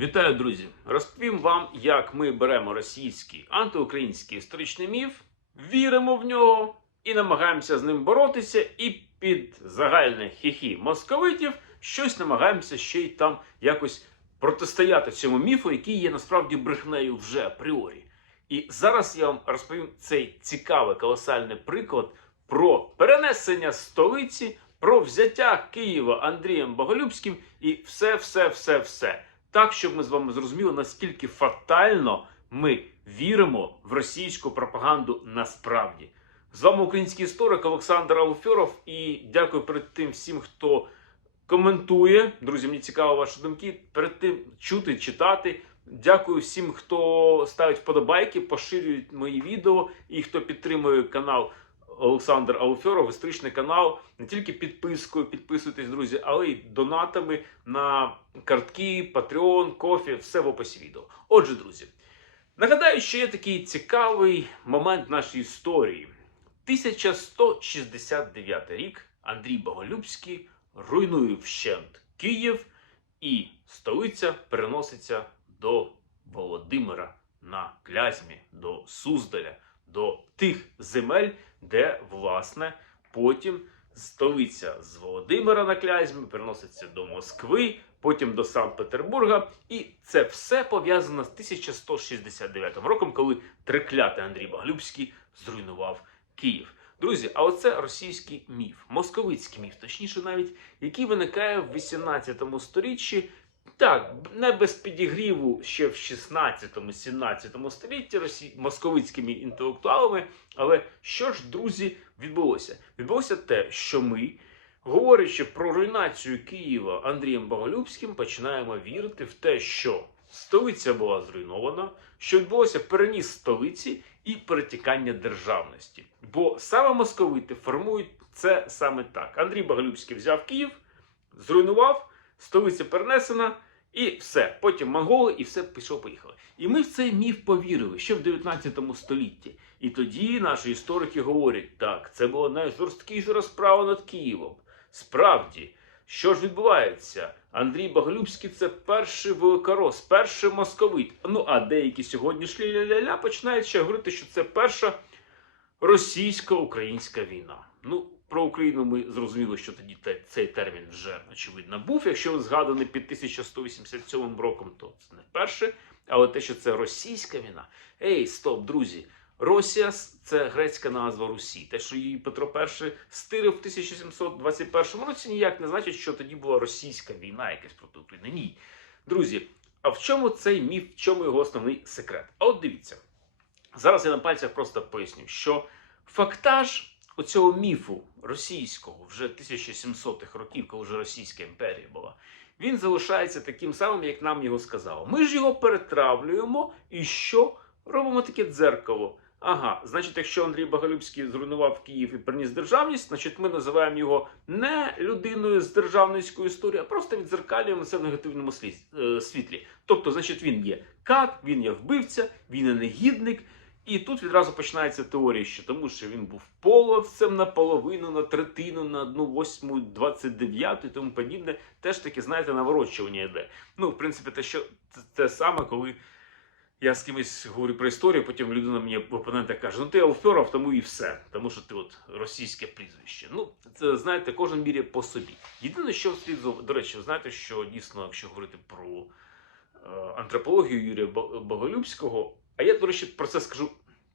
Вітаю, друзі! Розповім вам, як ми беремо російський антиукраїнський історичний міф, віримо в нього і намагаємося з ним боротися, і під загальне хіхі московитів щось намагаємося ще й там якось протистояти цьому міфу, який є насправді брехнею вже апріорі. І зараз я вам розповім цей цікавий колосальний приклад про перенесення столиці, про взяття Києва Андрієм Боголюбським і все, все, все, все. Так, щоб ми з вами зрозуміли, наскільки фатально ми віримо в російську пропаганду насправді. З вами український історик Олександр Алфьоров, і дякую перед тим всім, хто коментує. Друзі, мені цікаво ваші думки. Перед тим чути, читати. Дякую всім, хто ставить вподобайки, поширює мої відео і хто підтримує канал Олександр Алфьоров, історичний канал. Не тільки підпискою, підписуйтесь, друзі, але й донатами на картки, Patreon, кофі, все в описі відео. Отже, друзі, нагадаю, що є такий цікавий момент в нашій історії. 1169 рік Андрій Боголюбський руйнує вщент Київ, і столиця переноситься до Володимира на Клязьмі, до Суздаля, до тих земель, де, власне, потім столиця з Володимира на Клязьмі переноситься до Москви, потім до Санкт-Петербурга. І це все пов'язано з 1169 роком, коли триклятий Андрій Боголюбський зруйнував Київ. Друзі, а оце російський міф, московицький міф, точніше, навіть який виникає в 18 сторіччі. Так, не без підігріву ще в 16-17 столітті росі... московицькими інтелектуалами. Але що ж, друзі, відбулося? Відбулося те, що ми, говорячи про руйнацію Києва Андрієм Боголюбським, починаємо вірити в те, що столиця була зруйнована, що відбулося переніс столиці і перетікання державності. Бо саме московити формують це саме так. Андрій Боголюбський взяв Київ, зруйнував. Столиця перенесена, і все. Потім монголи, і все пішов, поїхали. І ми в цей міф повірили ще в 19 столітті. І тоді наші історики говорять: так, це була найжорсткіша розправа над Києвом. Справді, що ж відбувається? Андрій Боголюбський це перший великорос, перший московит. Ну а деякі сьогоднішні ля-ля-ля починають ще говорити, що це перша російсько-українська війна. Ну, про Україну ми зрозуміли, що тоді цей термін вже очевидно був. Якщо він згаданий під 1187 роком, то це не перше. Але те, що це російська війна. Ей, стоп, друзі! Росія це грецька назва Русі. Те, що її Петро І стирив в 1721 році, ніяк не значить, що тоді була російська війна, якась проти України. Ні. Друзі, а в чому цей міф, в чому його основний секрет? А от дивіться. Зараз я на пальцях просто поясню, що фактаж оцього міфу російського вже 1700-х років, коли вже Російська імперія була, він залишається таким самим, як нам його сказали. Ми ж його перетравлюємо і що? Робимо таке дзеркало. Ага, значить, якщо Андрій Боголюбський зруйнував Київ і приніс державність, значить ми називаємо його не людиною з державницької історії, а просто відзеркалюємо це в негативному е, світлі. Тобто, значить, він є кат, він є вбивця, він є негідник. І тут відразу починається теорія, що тому що він був половцем наполовину, на третину, на одну восьму, двадцять дев'яту і тому подібне. Теж таки, знаєте, наворочування йде. Ну, в принципі, те, що те саме, коли я з кимось говорю про історію, потім людина мені опонента каже: ну ти Алферов, тому і все, тому що ти от російське прізвище. Ну, це знаєте, кожен міряє по собі. Єдине, що слід до речі, знаєте, що дійсно, якщо говорити про е, антропологію Юрія Боголюбського, а я, до речі, про це скажу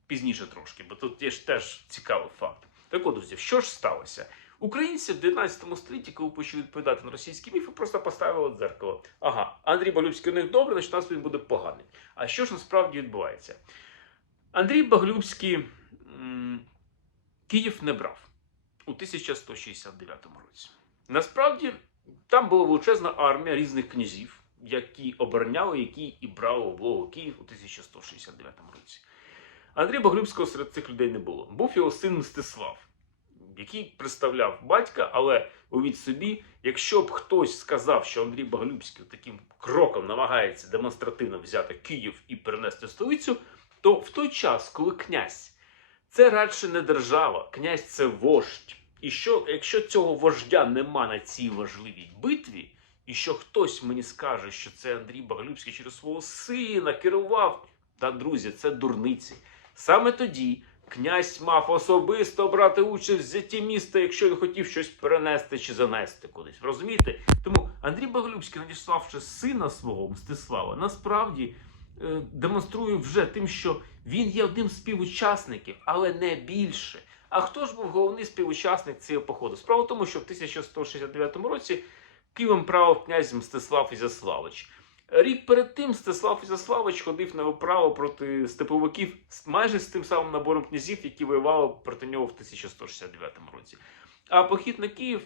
пізніше трошки, бо тут є ж теж цікавий факт. Так от, друзі, що ж сталося? Українці в 19 столітті, коли почали відповідати на російські міфи, просто поставили дзеркало. Ага, Андрій Боголюбський у них добре, значить нас він буде поганий. А що ж насправді відбувається? Андрій Боголюбський м, Київ не брав у 1169 році. Насправді там була величезна армія різних князів, які обороняли, які і брали облогу Київ у 1169 році. Андрія Боголюбського серед цих людей не було. Був його син Мстислав, який представляв батька, але уявіть собі, якщо б хтось сказав, що Андрій Боголюбський таким кроком намагається демонстративно взяти Київ і перенести столицю, то в той час, коли князь це радше не держава, князь це вождь. І що, якщо цього вождя нема на цій важливій битві, і що хтось мені скаже, що це Андрій Багалюбський через свого сина керував. Та друзі, це дурниці. Саме тоді князь мав особисто брати участь в взятті міста, якщо він хотів щось перенести чи занести кудись. Розумієте? Тому Андрій Багалюбський, надіславши сина свого Мстислава, насправді е, демонструє вже тим, що він є одним з співучасників, але не більше. А хто ж був головний співучасник цього походу? Справа в тому, що в 1169 році Києвом правив князь Мстислав Ізяславич. Рік перед тим Мстислав Ізяславич ходив на виправу проти степовиків майже з тим самим набором князів, які воювали проти нього в 1169 році. А похід на Київ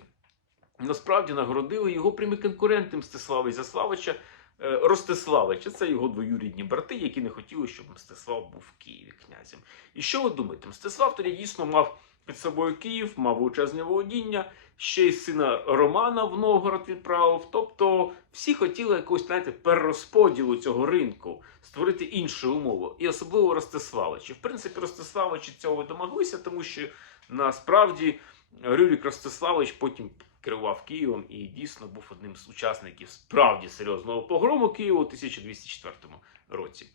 насправді нагородили його прямі конкуренти Мстислава Ізяславича е, Ростиславича. Це його двоюрідні брати, які не хотіли, щоб Мстислав був в Києві князем. І що ви думаєте? Мстислав тоді дійсно мав під собою Київ, мав величезне володіння, ще й сина Романа в Новгород відправив. Тобто всі хотіли якогось, знаєте, перерозподілу цього ринку, створити іншу умову. І особливо Ростиславичі. В принципі, Ростиславичі цього домоглися, тому що насправді Рюрік Ростиславич потім керував Києвом і дійсно був одним з учасників справді серйозного погрому Києва у 1204 році.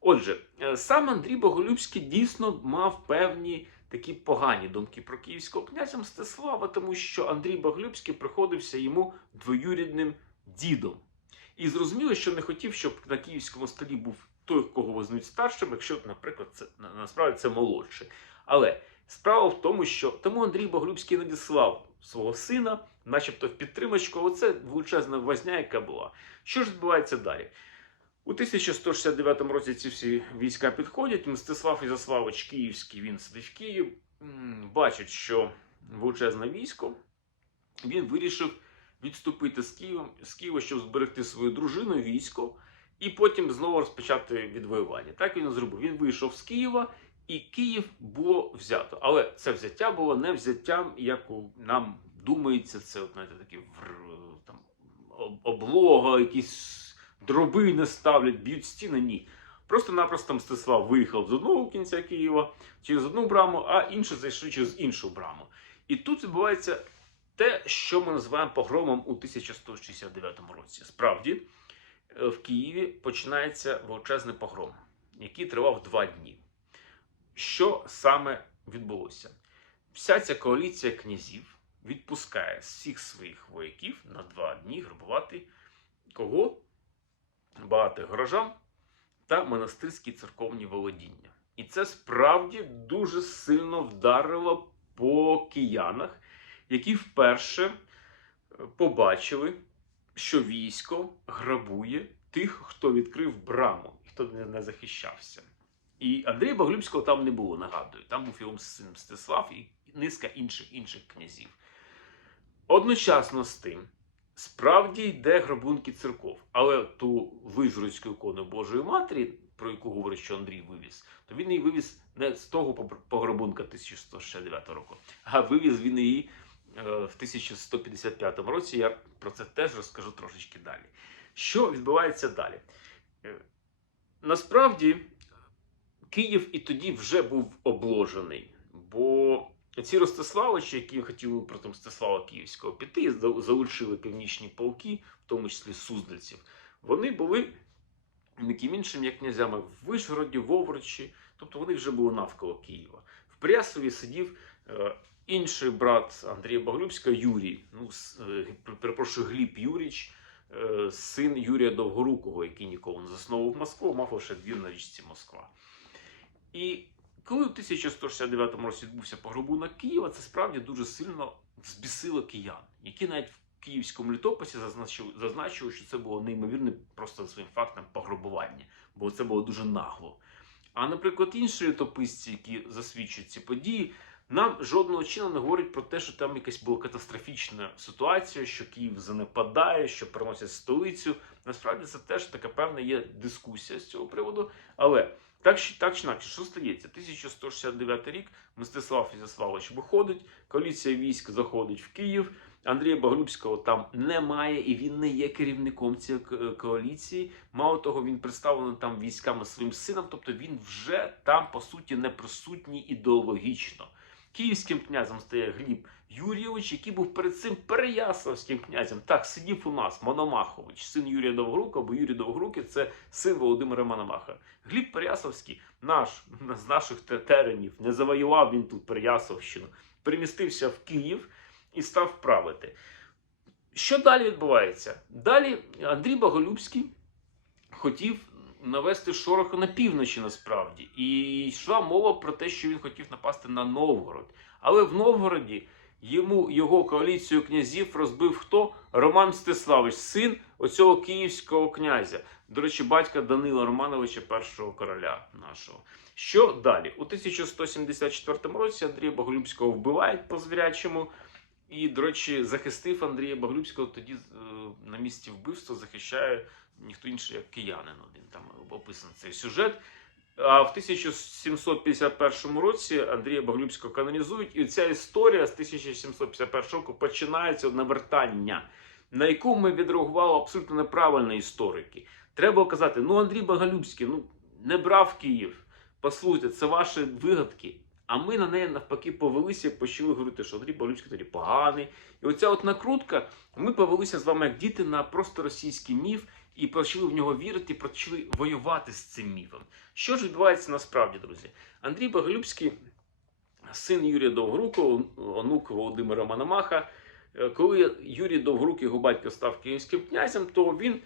Отже, е, сам Андрій Боголюбський дійсно мав певні такі погані думки про київського князя Мстислава, тому що Андрій Боголюбський приходився йому двоюрідним дідом. І зрозуміло, що не хотів, щоб на київському столі був той, кого визнають старшим, якщо, наприклад, це насправді це молодший. Але справа в тому, що тому Андрій Боголюбський надіслав свого сина, начебто в підтримочку, оце величезна возня, яка була. Що ж відбувається далі? У 1169 році ці всі війська підходять. Мстислав Ізяславич Київський, він сидить в Києві, м, бачить, що величезне військо. Він вирішив відступити з Києва, з Києва, щоб зберегти свою дружину, військо, і потім знову розпочати відвоювання. Так він зробив. Він вийшов з Києва, і Київ було взято. Але це взяття було не взяттям, як нам думається, це от, знаєте, такі там, облога, якісь дроби не ставлять, б'ють стіни. Ні. Просто-напросто Мстислав виїхав з одного кінця Києва через одну браму, а інші зайшли через іншу браму. І тут відбувається те, що ми називаємо погромом у 1169 році. Справді, е, в Києві починається величезний погром, який тривав два дні. Що саме відбулося? Вся ця коаліція князів відпускає всіх своїх вояків на два дні грабувати кого? Багатих горожан та монастирські церковні володіння. І це справді дуже сильно вдарило по киянах, які вперше е, побачили, що військо грабує тих, хто відкрив браму і хто не, захищався. І Андрія Боглюбського там не було, нагадую. Там був його Мстислав і низка інших інших князів. Одночасно з тим, справді йде грабунки церков, але ту вижгородську ікону Божої Матері, про яку говорить, що Андрій вивіз, то він її вивіз не з того пограбунка 1169 року, а вивіз він її е, в 1155 році. Я про це теж розкажу трошечки далі. Що відбувається далі? Е, Насправді Київ і тоді вже був обложений, бо ці Ростиславичі, які хотіли проти Мстислава Київського піти, за- залучили північні полки, в тому числі суздальців, вони були ніким іншим, як князями в Вишгороді, в Овручі, тобто вони вже були навколо Києва. В Прясові сидів е, інший брат Андрія Боглюбського Юрій, ну, е, перепрошую, Гліб Юріч, е, син Юрія Довгорукого, який ніколи не засновував Москву, мав лише двір на річці Москва. І коли в 1169 році відбувся пограбунок Києва, це справді дуже сильно збісило киян, які навіть в київському літописі зазначили, що це було неймовірне просто своїм фактом пограбування, бо це було дуже нагло. А, наприклад, інші літописці, які засвідчують ці події, нам жодного чину не говорять про те, що там якась була катастрофічна ситуація, що Київ занепадає, що переносять столицю. Насправді це теж така певна є дискусія з цього приводу. Але так, чи- так інакше, що стається? 1169 рік Мстислав Ізяславович виходить, коаліція військ заходить в Київ. Андрія Боглюбського там немає, і він не є керівником цієї коаліції. Мало того, він представлений там військами своїм сином, тобто він вже там, по суті, не присутній ідеологічно. Київським князем стає Гліб Юрійович, який був перед цим Переяславським князем. Так, сидів у нас Мономахович, син Юрія Довгорука, бо Юрій Довгорукий це син Володимира Мономаха. Гліб Переяславський, наш з наших теренів, не завоював він тут Переяславщину, перемістився в Київ і став правити. Що далі відбувається? Далі Андрій Боголюбський хотів навести шороху на півночі насправді. І йшла мова про те, що він хотів напасти на Новгород. Але в Новгороді йому його коаліцію князів розбив хто? Роман Мстиславич, син оцього київського князя. До речі, батька Данила Романовича, першого короля нашого. Що далі? У 1174 році Андрія Боголюбського вбивають по звірячому. І, до речі, захистив Андрія Боголюбського тоді е, на місці вбивства захищає ніхто інший, як киянин один. Там описаний цей сюжет. А в 1751 році Андрія Боголюбського канонізують, і ця історія з 1751 року починається навертання, на яку ми відреагували абсолютно неправильно історики. Треба казати: ну Андрій Боголюбський ну, не брав Київ. Послухайте, це ваші вигадки. А ми на неї навпаки повелися і почали говорити, що Андрій Боголюбський тоді поганий. І оця от накрутка, ми повелися з вами як діти на просто російський міф і почали в нього вірити, почали воювати з цим міфом. Що ж відбувається насправді, друзі? Андрій Боголюбський, син Юрія Довгорукого, онук Володимира Мономаха. Е, Коли Юрій Довгорук, його батько став київським князем, то він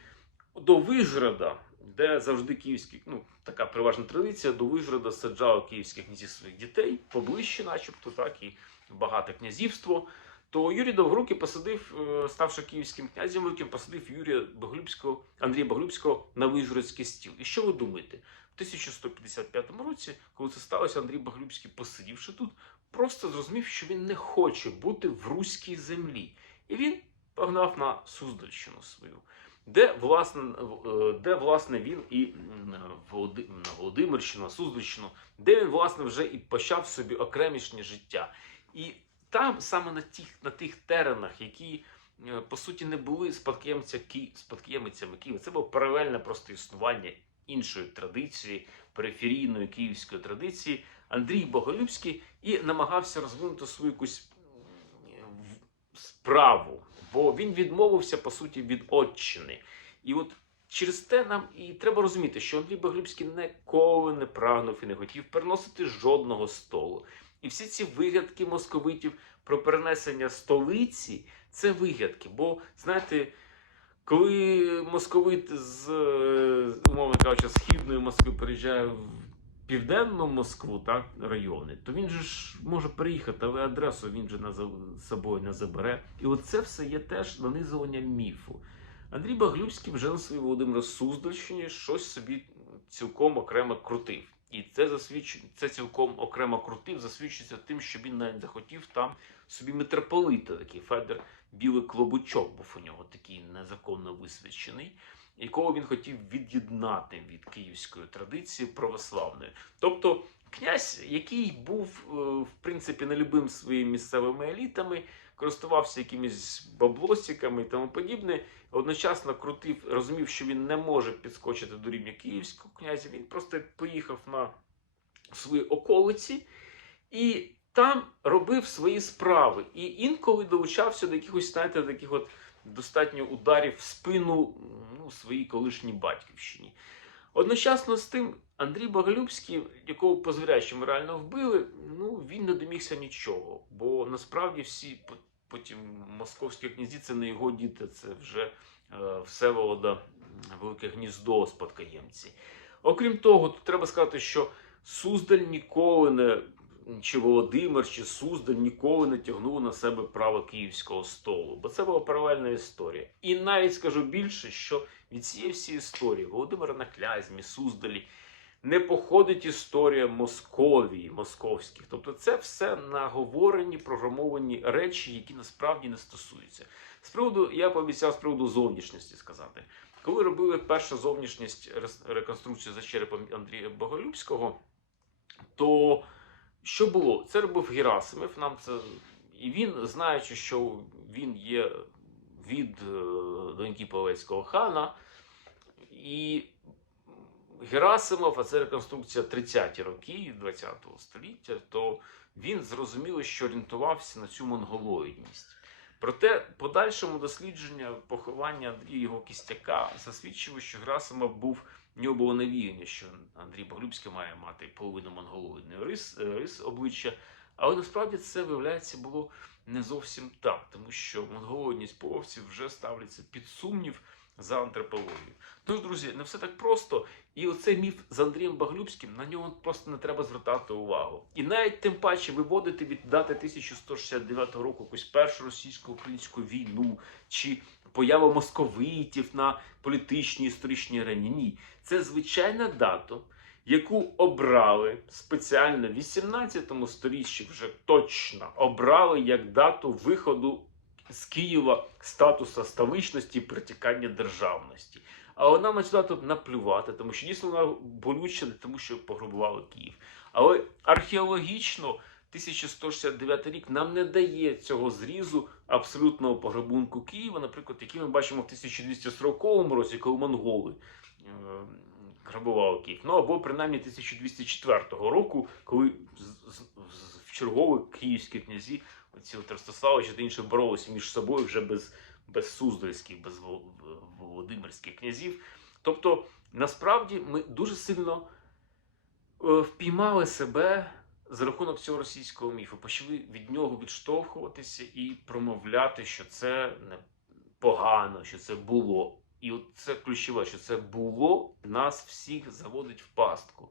до Вижгорода, де завжди київські, ну така приважна традиція, до Вижгорода саджав київських князів своїх дітей, поближче, начебто, так, і багате князівство. То Юрій Довгорукий посадив, е, ставши київським князем великим, посадив Юрія Боголюбського, Андрія Боголюбського на Вижгородський стіл. І що ви думаєте? В 1155 році, коли це сталося, Андрій Боголюбський, посидівши тут, просто зрозумів, що він не хоче бути в руській землі. І він погнав на Суздальщину свою, де власне, е, де, власне він і на Володимирщину, на Суздальщину, де він власне вже і почав собі окремішнє життя. І там саме на тих, на тих теренах, які е, по суті не були спадкоємця Ки... спадкоємицями Києва, це було паралельне просто існування іншої традиції, периферійної київської традиції. Андрій Боголюбський і намагався розвинути свою якусь справу, бо він відмовився по суті від отчини. І от через те нам і треба розуміти, що Андрій Боголюбський ніколи не прагнув і не хотів переносити жодного столу. І всі ці вигадки московитів про перенесення столиці це вигадки. Бо знаєте, коли московит з умовно кажучи, східної Москви переїжджає в південну Москву, так, райони, то він же ж може приїхати, але адресу він же з собою не забере. І от це все є теж нанизування міфу. Андрій Баглюбський вже на своїй Володимира Суздальщині щось собі цілком окремо крутив. І це засвідчує, це цілком окремо крутив, засвідчується тим, що він навіть захотів там собі митрополита, такий Федор Білий Клобучок був у нього такий незаконно висвячений, якого він хотів від'єднати від київської традиції православної. Тобто князь, який був е, в принципі нелюбим своїми місцевими елітами, користувався якимись баблосиками і тому подібне, одночасно крутив, розумів, що він не може підскочити до рівня київського князя. Він просто поїхав на свої околиці і там робив свої справи. І інколи долучався до якихось, знаєте, таких от достатньо ударів в спину ну, своїй колишній батьківщині. Одночасно з тим, Андрій Боголюбський, якого по звірячому реально вбили, ну він не домігся нічого. Бо насправді всі по- потім московські князі це не його діти, це вже е, Всеволода Велике Гніздо спадкоємці. Окрім того, тут треба сказати, що Суздаль ніколи не чи Володимир, чи Суздаль ніколи не тягнули на себе право київського столу, бо це була паралельна історія. І навіть скажу більше, що від цієї всієї історії Володимира на Клязьмі, Суздалі не походить історія Московії, московських. Тобто це все наговорені, програмовані речі, які насправді не стосуються. З приводу, я пообіцяв з приводу зовнішності сказати. Коли робили першу зовнішність реконструкцію за черепом Андрія Боголюбського, то що було? Це робив Герасимов. Нам це і він, знаючи, що він є від е, доньки Павецького хана, і Герасимов, а це реконструкція 30-ті роки 20-го століття, то він зрозуміло, що орієнтувався на цю монголоїдність. Проте подальшому дослідження поховання його кістяка засвідчило, що Герасимов був нього було навіяння, що Андрій Боглюбський має мати половину монголоїдної рис, е, рис обличчя. Але насправді це виявляється було не зовсім так, тому що монголоїдність половців вже ставляться під сумнів за антропологію. Тож, друзі, не все так просто. І оцей міф з Андрієм Баглюбським на нього просто не треба звертати увагу. І навіть тим паче виводити від дати 1169 року якусь першу російсько-українську війну чи появу московитів на політичній історичній арені. Ні, це звичайна дата, яку обрали спеціально в 18 сторіччі вже точно обрали як дату виходу з Києва статуса столичності і притікання державності. Але нам на цю дату наплювати, тому що дійсно вона болюча, тому що пограбували Київ. Але археологічно 1169 рік нам не дає цього зрізу абсолютного пограбунку Києва, наприклад, який ми бачимо в 1240 році, коли монголи е, грабували Київ. Ну або принаймні 1204 року, коли в чергові київські князі, оці от Ростиславичі та інші боролися між собою вже без, без суздальських, без володимирських князів. Тобто, насправді, ми дуже сильно е, впіймали себе за рахунок цього російського міфу, почали від нього відштовхуватися і промовляти, що це не погано, що це було. І от це ключове, що це було, нас всіх заводить в пастку.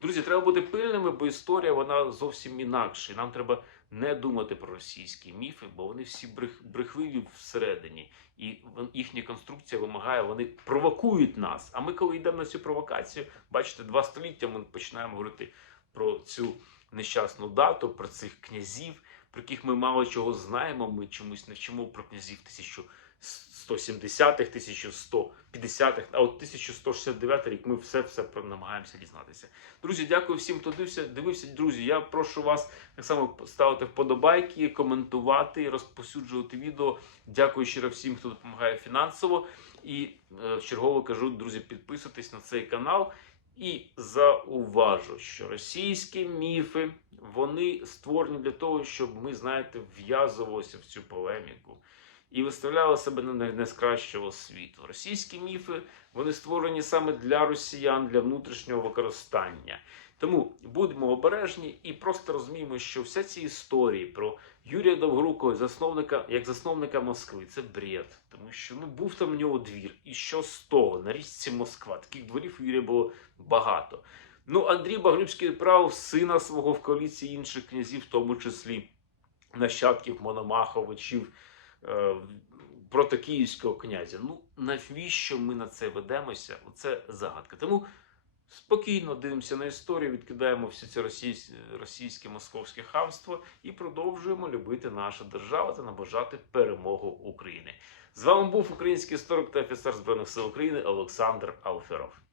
Друзі, треба бути пильними, бо історія вона зовсім інакша. І нам треба не думати про російські міфи, бо вони всі брех, брехливі всередині. І їхня конструкція вимагає, вони провокують нас. А ми, коли йдемо на цю провокацію, бачите, два століття ми починаємо говорити про цю нещасну дату, про цих князів, про яких ми мало чого знаємо. Ми чомусь не вчимо про князів 1170-х, 1150-х, а от 1169 рік ми все все про намагаємося дізнатися. Друзі, дякую всім, хто дивився. Дивився, друзі. Я прошу вас так само ставити вподобайки, коментувати, розповсюджувати відео. Дякую щиро всім, хто допомагає фінансово. І е, чергово кажу, друзі, підписуйтесь на цей канал. І зауважу, що російські міфи вони створені для того, щоб ми, знаєте, в'язувалися в цю полеміку і виставляли себе на не з кращого світу. Російські міфи вони створені саме для росіян, для внутрішнього використання. Тому будемо обережні і просто розуміємо, що вся ці історії про Юрія Довгорукого, засновника як засновника Москви, це бред. Тому що ну був там у нього двір. І що з того? На річці Москва. Таких дворів у Юрія було багато. Ну, Андрій Багрюбський відправив сина свого в коаліції інших князів, в тому числі нащадків Мономаховичів проти київського князя. Ну навіщо ми на це ведемося? Оце загадка. Тому спокійно дивимося на історію, відкидаємо все це російське, російське московське хамство і продовжуємо любити нашу державу та набажати перемогу України. З вами був український історик та офіцер збройних сил України Олександр Алферов.